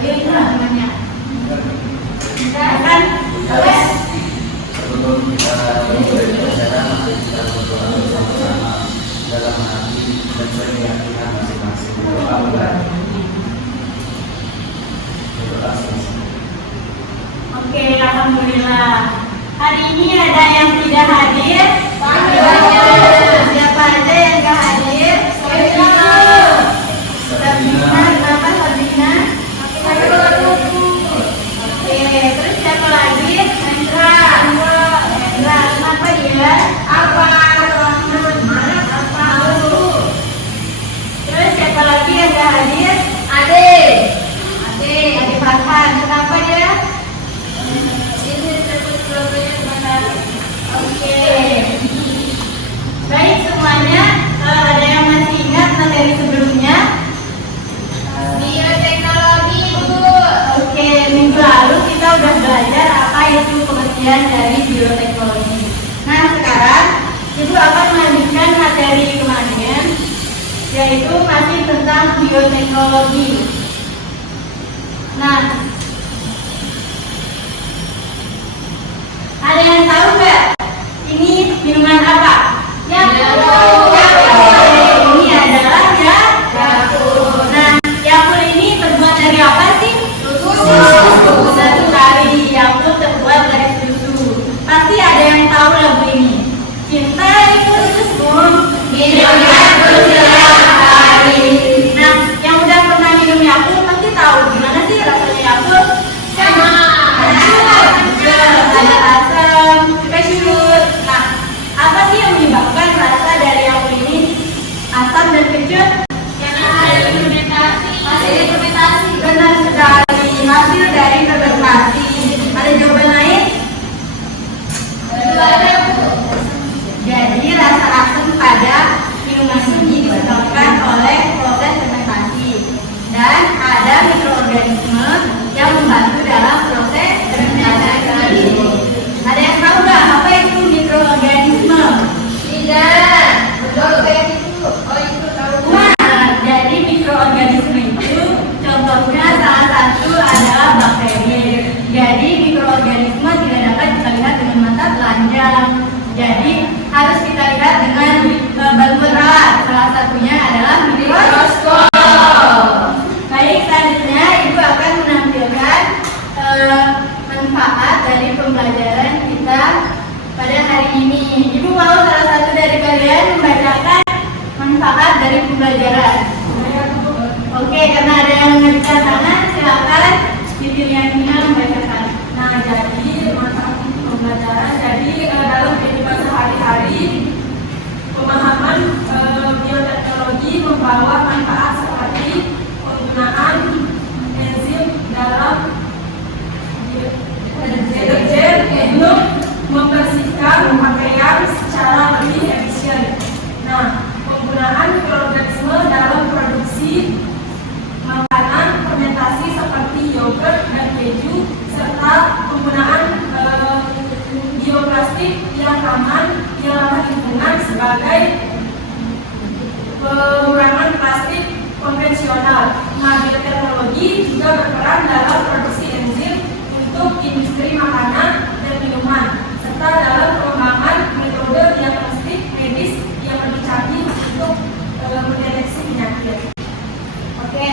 Ayo itu namanya. Kan? Boleh. Sebelum kita mulai pelajaran, mari kita berdoa bersama-sama dalam hati dan keyakinan masing-masing. Berdoa Oke, alhamdulillah. Hari ini ada yang tidak hadir? Siapa aja yang tidak hadir? Sabina, kenapa Sabina? Oke, terus siapa lagi? Hendra, kenapa dia? Apa? Terus siapa lagi yang tidak hadir? Ade Farhan, kenapa dia? Oke. Baik semuanya, ada yang masih ingat materi sebelumnya? Bioteknologi, Bu. Oke, minggu lalu kita udah belajar apa itu pengertian dari bioteknologi. Nah, sekarang Ibu akan melanjutkan materi kemarin, yaitu masih tentang bioteknologi. Nah, ada yang tahu nggak? Ini minuman apa? Yakult. Ini adalah Yakult. Nah, Yakult ini terbuat dari apa sih? Susu. Satu kali Yakult terbuat dari susu. Pasti ada yang tahu lagu ini. Cinta itu susu, minum Yakult setiap hari. Nah, yang udah pernah minum Yakult pasti tahu gimana sih rasanya Yakult? Sama. Ada asam, kecut. Nah, apa sih yang menyebabkan rasa dari Yakult ini asam dan kecut? Karena ada fermentasi. Benar sekali, hasil dari fermentasi. Ada jawaban lain? Ada, Bu. Jadi rasa asam pada minuman ini disebabkan oleh proses fermentasi dan ada mikroorganisme yang membantu dalam proses fermentasi. Ada yang tahu nggak apa itu mikroorganisme? Tidak. Betul kayak itu. Oh itu tahu. Nah, jadi mikroorganisme itu contohnya salah satu adalah bakteri. Jadi mikroorganisme tidak dapat kita lihat dengan mata telanjang. Jadi harus kita lihat dengan bantuan alat. Salah satunya adalah mikroskop. Baik, selanjutnya Ibu akan menampilkan manfaat dari pembelajaran kita pada hari ini. Ibu mau salah satu dari kalian membacakan manfaat dari pembelajaran. Oke, karena ada yang mengangkat tangan, silakan dipilih yang final membacakan. Nah, jadi manfaat pembelajaran dalam kehidupan sehari-hari pemahaman bioteknologi membawa manfaat seperti penggunaan enzim dalam deterjen untuk membersihkan pakaian secara lebih efisien. Nah, penggunaan mikroorganisme dalam produksi makanan fermentasi seperti yogurt dan keju, serta penggunaan bioplastik yang ramah lingkungan sebagai pengurangan plastik konvensional. Nah, bioteknologi juga berperan dalam produksi enzim untuk industri makanan dan minuman, serta dalam pengembangan metode diagnostik medis yang lebih canggih untuk mendeteksi penyakit. Oke,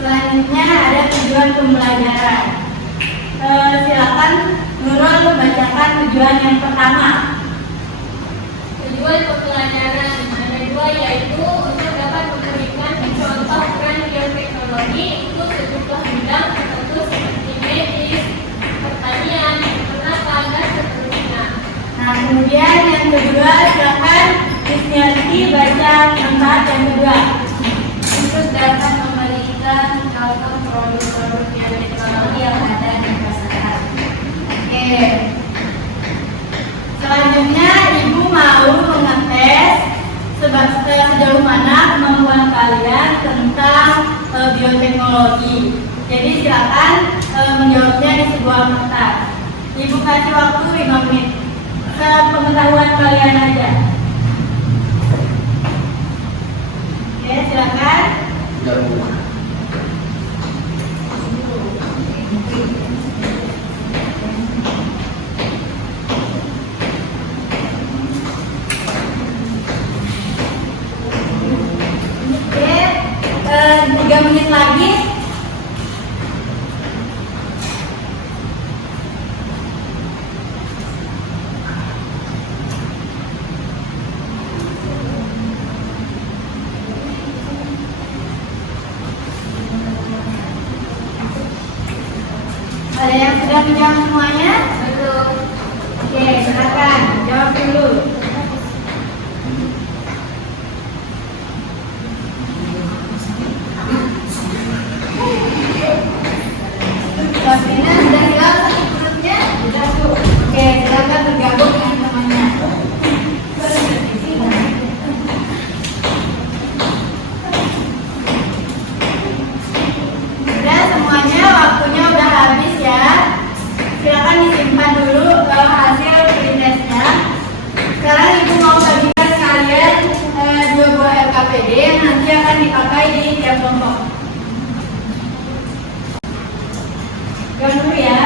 selanjutnya ada tujuan pembelajaran. Silakan Nurul membacakan tujuan yang pertama. Tujuan pembelajaran ada dua, yaitu untuk dapat memberikan contoh peran bioteknologi untuk sejumlah bidang tertentu seperti medis, pertanian, peternakan, dan seterusnya. Nah, kemudian yang kedua, silakan Krisnyanti baca manfaat yang kedua. Untuk dapat memberikan contoh produk-produk bioteknologi yang ada di pasaran. Oke. Selanjutnya Ibu mau mengetes sejauh mana kemampuan kalian tentang bioteknologi. Jadi silakan menjawabnya di sebuah mata. Ibu kasih waktu 5 menit. Sepengetahuan kalian aja. Oke, silakan. Ada yang sudah menjawab semuanya? Belum. Oke, silakan jawab dulu. Waktunya sudah hilang sakit perutnya? Sudah, Bu. Oke, silakan bergabung dengan temannya. Sudah semuanya, waktunya udah habis ya. Silakan disimpan dulu hasil pretestnya. Sekarang Ibu mau bagikan kalian 2 buah LKPD yang nanti akan dipakai di tiap kelompok. Jangan dulu ya.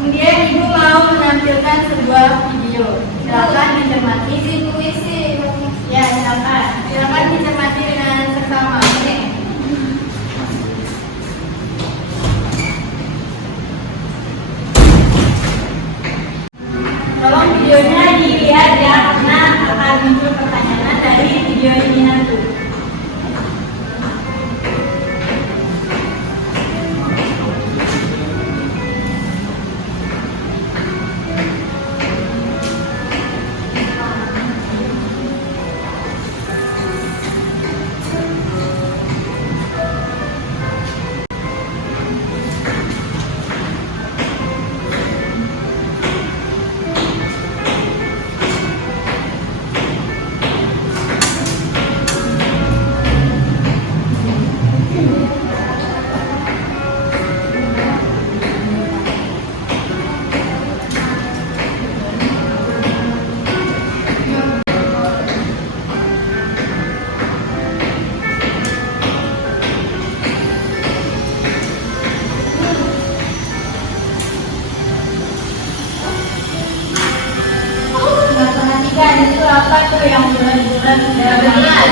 Kemudian Ibu mau menampilkan sebuah video. Silakan dicermati. Ya, silakan. Silakan dicermati dengan seksama. Oke. Tolong videonya dilihat ya, karena akan muncul pertanyaan dari video ini nanti. Perhatikan itu apa tuh yang bulan-bulan sudah benar.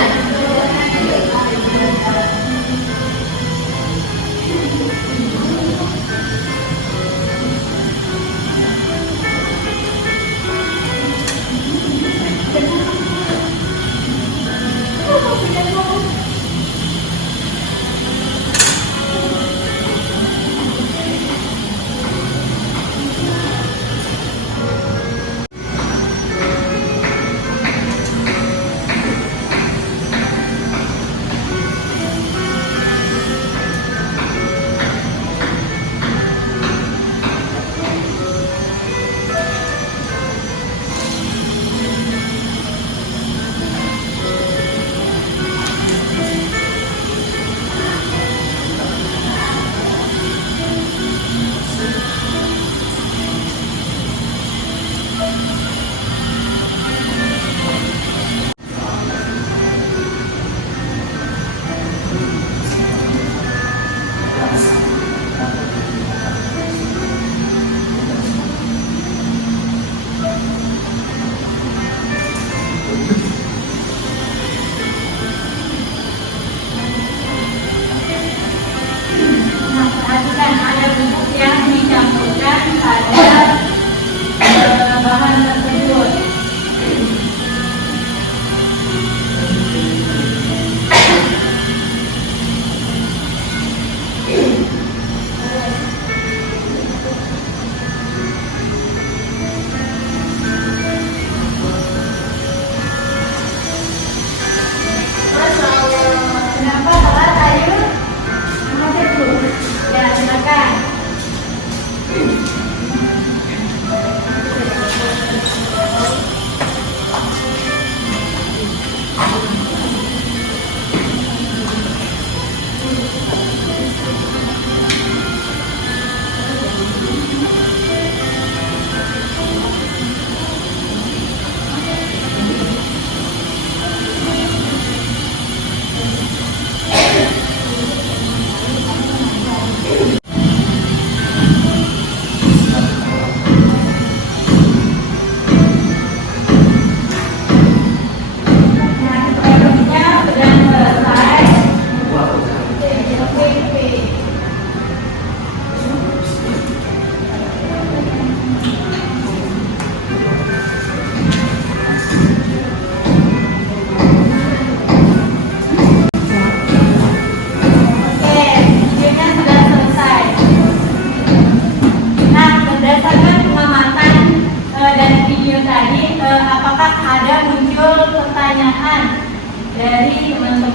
Perhatikan ada bubuk yang dicampurkan pada bahan tersebut. Kenapa telat, Ayu? Masih Bu? Ya, silakan.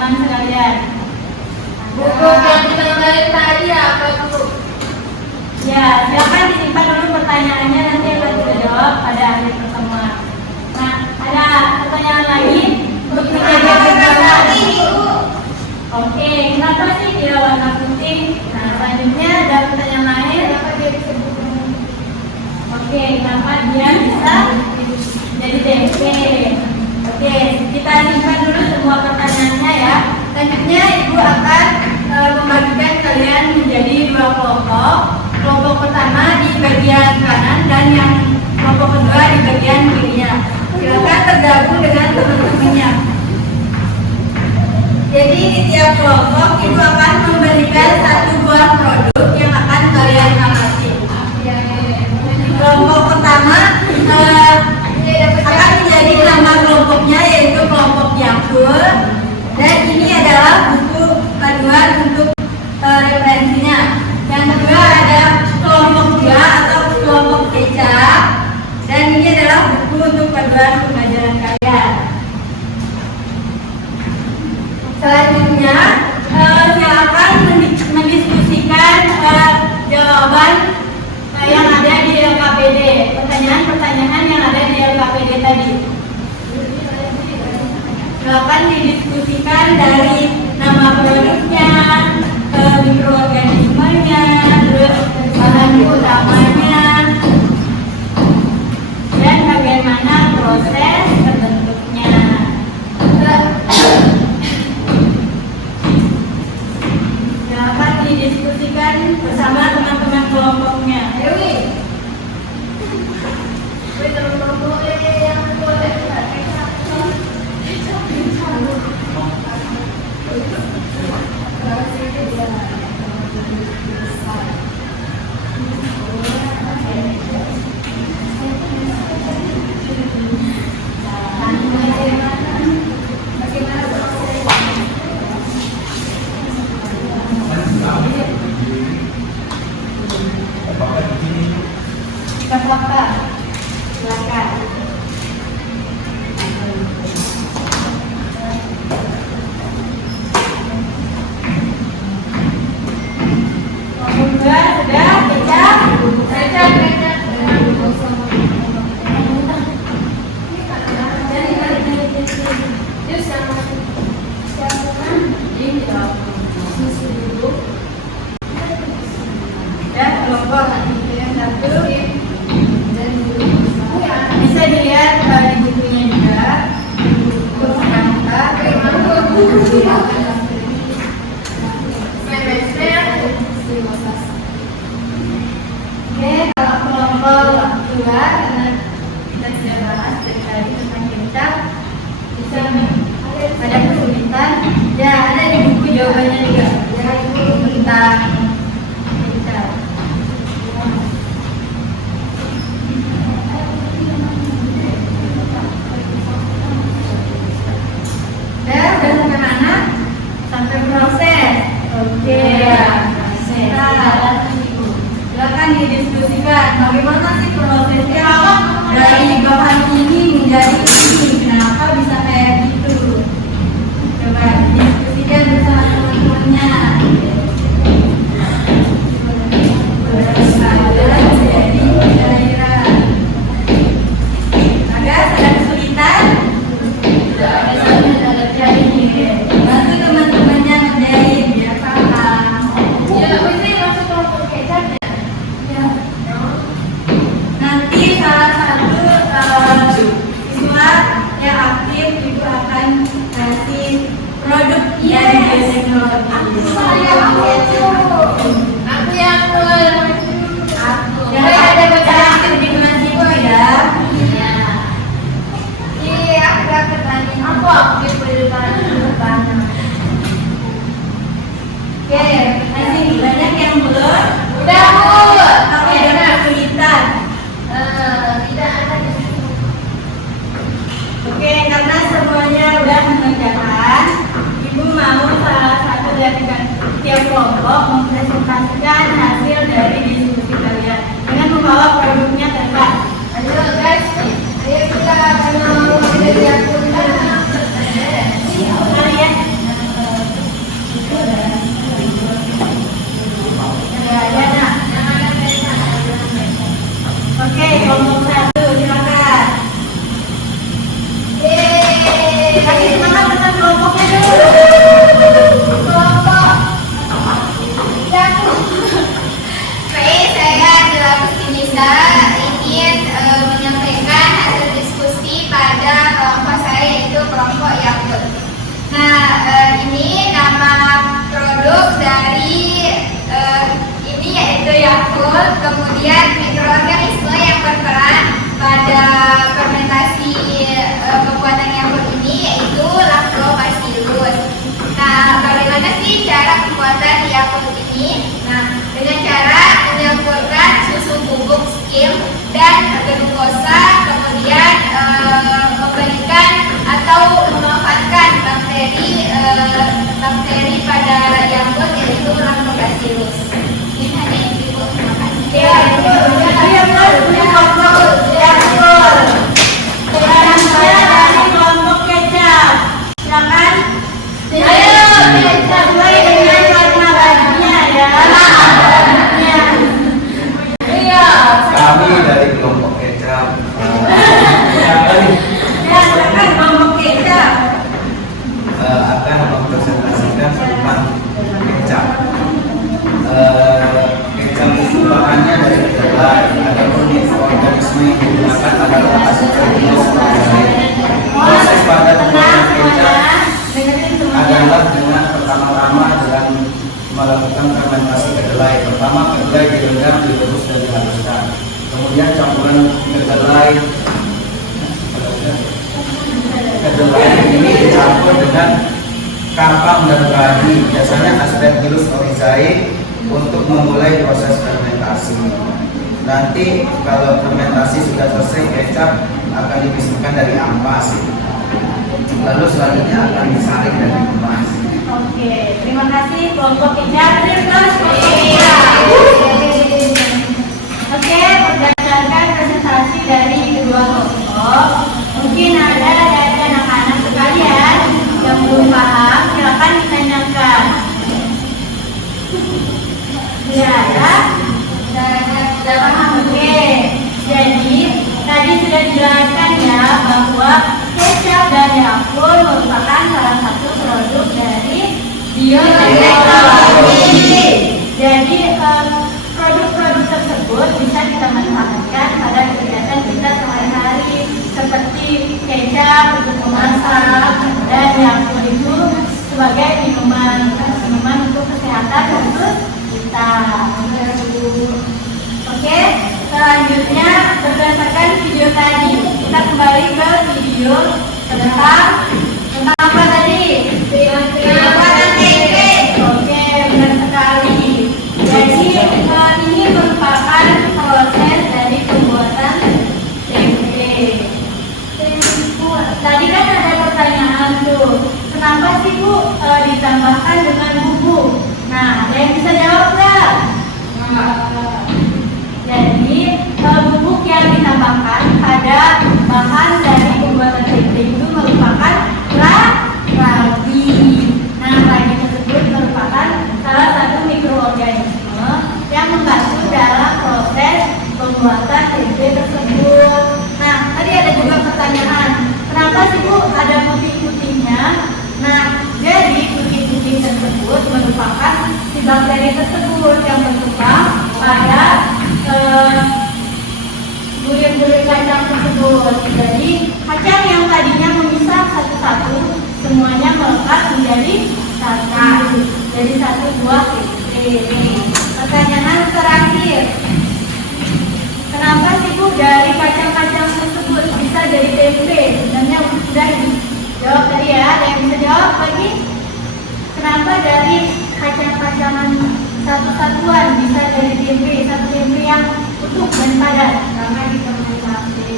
teman-teman sekalian? Buku yang ditambahin tadi apa tuh? Ya, silakan disimpan dulu pertanyaannya, nanti akan kita jawab pada akhir pertemuan. Nah, ada pertanyaan lagi untuk menjaga keberagaman. Oke, kenapa sih dia warna putih? Nah, selanjutnya ada pertanyaan lain. Kenapa dia disebut? Oke, kenapa dia bisa jadi DP? Oke, kita simpan dulu semua pertanyaannya ya. Selanjutnya Ibu akan membagikan kalian menjadi dua kelompok. Kelompok pertama di bagian kanan dan yang kelompok kedua di bagian kirinya. Silakan tergabung dengan teman-temannya. Jadi di tiap kelompok Ibu akan memberikan satu buah produk yang akan kalian amati. Kelompok pertama akan menjadi nama kelompoknya yaitu kelompok Yakult, dan ini adalah buku panduan untuk referensinya. Yang kedua ada kelompok 2 atau kelompok Eca, dan ini adalah buku untuk panduan pembelajaran kalian. Selanjutnya silakan mendiskusikan jawaban yang ada di LKPD, pertanyaan-pertanyaan yang ada di LKPD tadi. Silakan didiskusikan dari nama produknya, mikroorganismenya, terus bahan utamanya, dan bagaimana proses terbentuknya. Silakan didiskusikan bersama teman-teman kelompoknya. Silakan. Bisa dilihat di bukunya juga. Oke, kalau kelompok 2 karena kita sudah bahas dari tadi tentang kita bisa ada kesulitan. Ya, ada di buku jawabannya juga. Ya, itu tentang kita. Udah sampai mana? Sampai proses. Oke. Silakan didiskusikan bagaimana sih prosesnya dari bahan ini menjadi ini. Kenapa bisa kayak gitu? Coba diskusikan bersama teman-temannya. Jadi cairan. Ada kesulitan? Bantu teman-temannya ngerjain biar paham. Nanti salah satu siswa yang aktif itu akan kasih produk dari bioteknologi. Jangan ada baca aktif di mahasiswa ya. Oke, masih banyak yang belum? Udah, Bu. Oke, ada kesulitan. Tidak ada. Oke, karena semuanya udah mengerjakan, Ibu mau salah satu dari tiap kelompok mempresentasikan hasil dari diskusi kalian dengan membawa produknya ke kelas. Ayo guys, ayo kita mau belajar. Kalian kemudian mikroorganisme yang berperan pada fermentasi pembuatan yakult ini yaitu Lactobacillus. Nah, bagaimana sih cara pembuatan yakult ini? Nah, dengan cara mencampurkan susu bubuk skim dan glukosa, kemudian memberikan atau memanfaatkan bakteri pada yakult yaitu Lactobacillus. Ini hanya yang berikut. Terima kasih. Ya, selanjutnya dari kelompok kecap. Silakan. Ayo, sesuai dengan warna bajunya ya. Iya. Kami dari kelompok kecap Ya, silakan kelompok kecap. akan mempresentasikan tentang kecap. Kecap itu bahannya dari kedelai. Adapun mikroorganisme yang digunakan adalah Aspergillus fluorescens. Proses pada pembuatan kecap adalah dengan pertama-tama dengan melakukan fermentasi kedelai. Pertama kedelai direndam, direbus dan dihaluskan. Kemudian campuran kedelai ini dicampur dengan kapang dan padi, biasanya Aspergillus oryzae, untuk memulai proses fermentasi. Nanti kalau fermentasi sudah selesai, kecap akan dipisahkan dari ampas. Lalu selanjutnya akan disaring dan dikemas. Oke, terima kasih kelompok kecap. Terus Oke, berdasarkan presentasi dari kedua kelompok, mungkin ada dari anak-anak sekalian yang belum paham, silakan ditanyakan. Ya, sudah paham. Oke, jadi tadi sudah dijelaskan ya bahwa kecap dan yakult merupakan salah satu produk dari bioteknologi. Jadi produk-produk tersebut bisa kita manfaatkan pada kegiatan kita sehari-hari seperti kecap untuk memasak dan yakult itu sebagai minuman untuk kesehatan untuk kita. Oke, selanjutnya berdasarkan video tadi kita kembali ke video tentang apa tadi? Pembuatan tempe. Oke, benar sekali. Jadi ini merupakan proses dari pembuatan tempe. Tadi kan ada pertanyaan tuh, kenapa sih Bu ditambahkan dengan bubuk? Nah, ada yang bisa jawab nggak? Jadi bubuk yang ditambahkan pada bahan dari pembuatan tempe itu merupakan ragi. Nah, ragi tersebut merupakan salah satu mikroorganisme yang membantu dalam proses pembuatan tempe tersebut. Nah, tadi ada juga pertanyaan, kenapa sih Bu ada putih-putihnya? Nah, jadi putih-putih tersebut merupakan si bakteri tersebut yang berkembang pada bulir-bulir kacang tersebut. Jadi kacang yang tadinya memisah satu-satu semuanya melekat menjadi satu. Jadi satu buah tempe. Pertanyaan terakhir, kenapa sih Bu dari kacang-kacang tersebut bisa jadi tempe? Sebenarnya sudah dijawab tadi ya. Ada yang bisa jawab lagi? Kenapa dari kacang-kacangan satu-satuan bisa jadi tempe, satu tempe yang utuh dan padat? Karena difermentasi.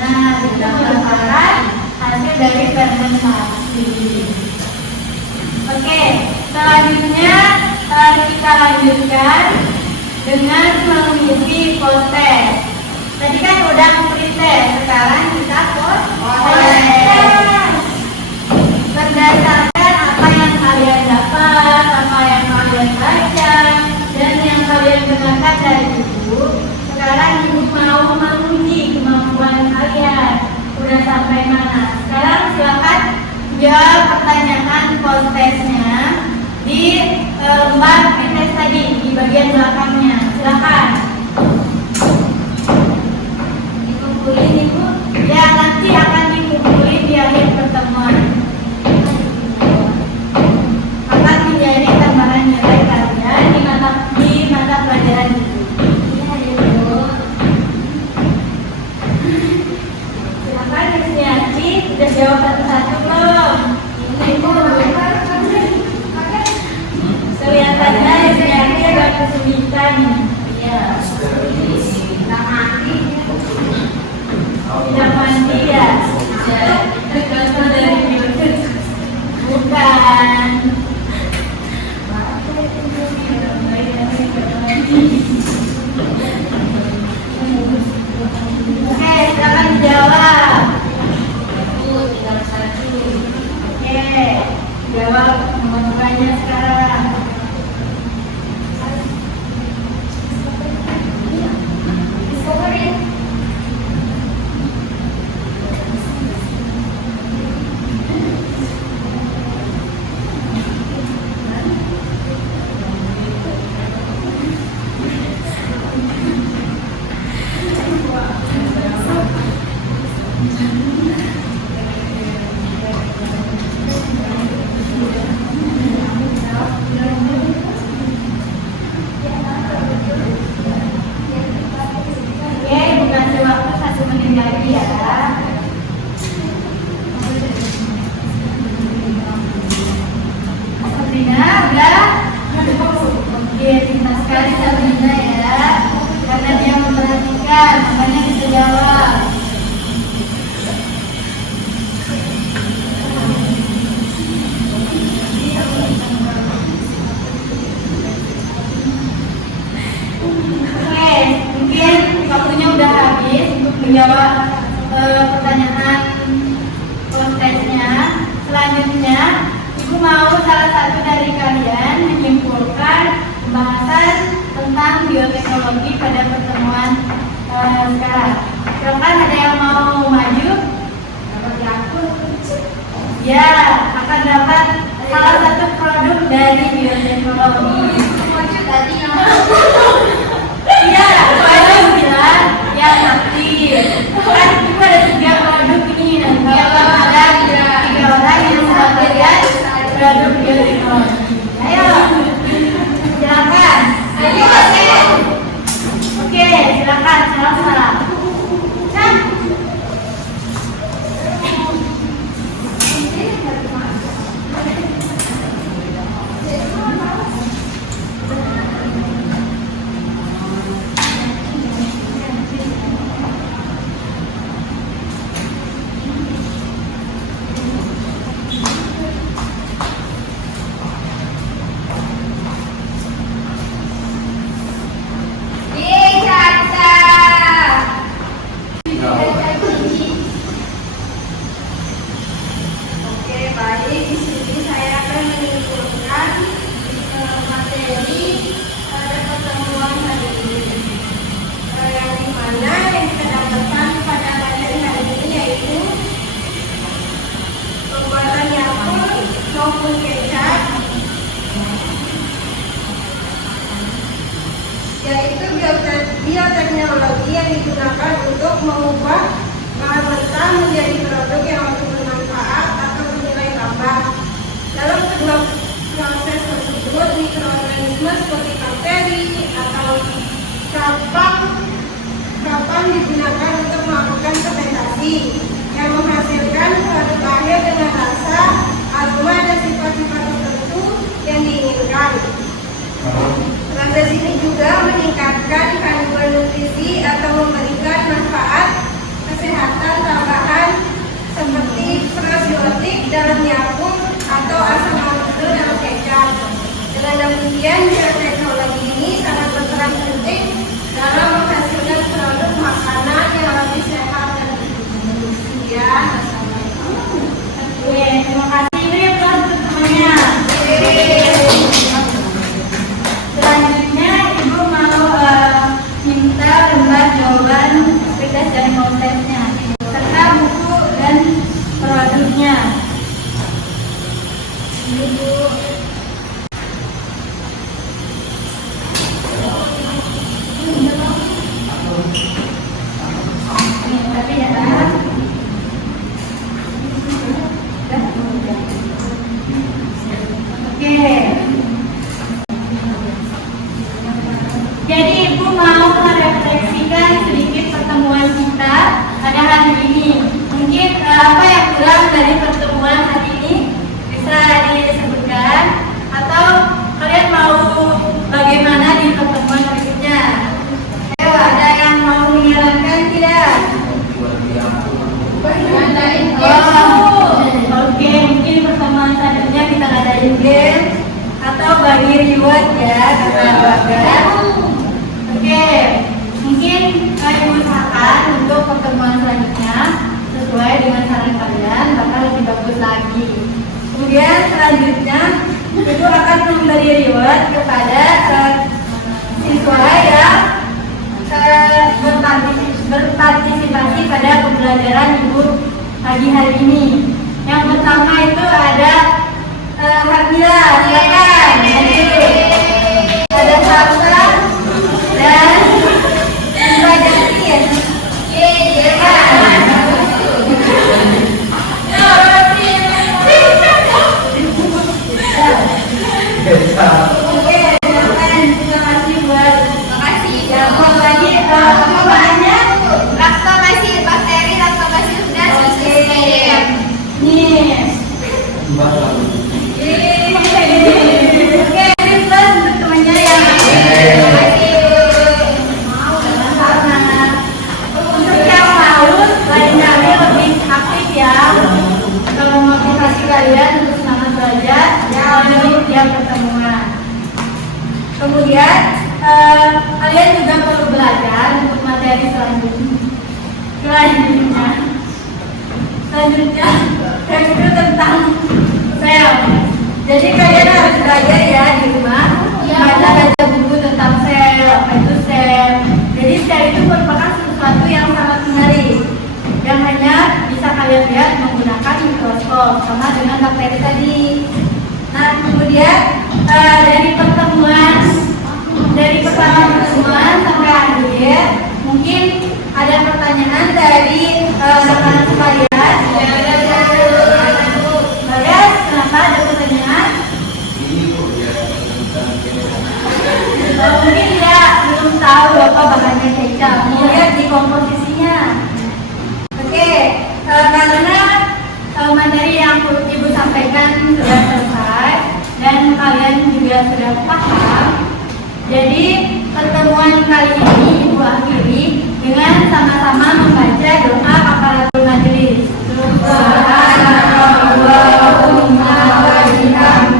Nah, itu merupakan hasil dari fermentasi. Oke, selanjutnya kita lanjutkan dengan mengisi post-test. Tadi kan udah pre-test, sekarang kita post-test. Berdasarkan apa yang kalian dapat, apa yang kalian baca, dan yang kalian dengarkan dari buku, sekarang Ibu mau menguji kemampuan kalian. Udah sampai mana? Sekarang silakan jawab pertanyaan post-testnya di lembar pre-test tadi, di bagian belakangnya. Silakan. Dikumpulin Ibu. Ya, nanti akan dikumpulin di akhir pertemuan. Akan menjadi tambahan nilai kalian di mata pelajaran itu. kesulitan. Iya. Nggak mandi. Tidak mandi ya. Berasal dari biotik. Bukan. Oke, silakan dijawab. Tinggal satu. Oke, jawab nomor-nomornya sekarang. Oke, bukan waktu 1 menit lagi ya. Sabrina, udah? Oke, terima sekali Sabrina ya. Karena dia memperhatikan, makanya bisa jawab. Oke, mungkin waktunya udah habis untuk menjawab pertanyaan kontesnya. Selanjutnya, Ibu mau salah satu dari kalian menyimpulkan pembahasan tentang bioteknologi pada pertemuan sekarang. Silakan, ada yang mau maju? Ya, akan dapat salah satu produk dari bioteknologi. Tadi yang Iya, ada 9 yang aktif. Kan itu ada 3 produk ini, dan kalau ada 3 orang yang mendapatkan produk bioteknologi. Ayo, silakan. Oke, silakan. Salam. Can. Oke, baik. Di sini saya akan menyimpulkan materi pada pertemuan hari ini. Yang dimana yang kita dapatkan pada materi hari ini yaitu pembuatan Yakult maupun kecap, yaitu bioteknologi yang digunakan untuk mengubah bahan mentah menjadi produk yang lebih bermanfaat atau bernilai tambah. Dalam kedua proses tersebut, mikroorganisme seperti bakteri atau kapang digunakan untuk melakukan fermentasi yang menghasilkan produk akhir dengan rasa, aroma, dan sifat-sifat tertentu yang diinginkan. Proses ini juga meningkatkan kandungan nutrisi atau memberikan manfaat kesehatan tambahan seperti probiotik dalam Yakult atau asam amino dalam kecap. Dengan demikian, bioteknologi ini sangat berperan penting dalam menghasilkan produk makanan yang lebih sehat dan bergizi. Sekian, assalamualaikum. Oke, terima kasih. Ini untuk semuanya. Selanjutnya, Ibu mau minta lembar jawaban kertas dan kontesnya, serta buku dan produknya. Ibu. ribet ya kata keluarga. Oke, mungkin kalian usahakan untuk pertemuan selanjutnya sesuai dengan saran kalian bakal lebih bagus lagi. Kemudian selanjutnya ibu akan memberi reward kepada siswa yang berpartisipasi pada pembelajaran ibu pagi hari ini. Yang pertama itu ada Hamila, silakan. Ada Salsa dan Mbak Jasmin. Oke, silakan. Terima kasih buat. Makasih. Ya, mau lagi apa bahannya? Laktobacillus bakteri, laktobacillus dan System. Nih. Mbak lalu. Oke, Rizwan untuk temannya yang sama-sama. Untuk yang mau lain kali lebih aktif ya. Kalau motivasi kalian untuk semangat belajar, ya lebih tiap pertemuan. Kemudian kalian juga perlu belajar untuk materi selanjutnya yaitu tentang sel. Jadi kalian harus belajar ya di rumah baca buku tentang sel, apa itu sel. Jadi sel itu merupakan sesuatu yang sangat menarik yang hanya bisa kalian lihat menggunakan mikroskop sama dengan bakteri tadi. Nah kemudian dari pertama pertemuan sampai akhir mungkin ada pertanyaan dari rekan sekalian. Bagas, kenapa ada pertanyaan? Mungkin dia belum tahu apa bahannya kecap. Lihat di komposisinya. Oke, karena materi yang ibu sampaikan sudah selesai dan kalian juga sudah paham. Jadi pertemuan kali ini ibu akhiri dengan sama-sama membaca doa kafaratul majelis. Subhanallahumma wa bihamdihi.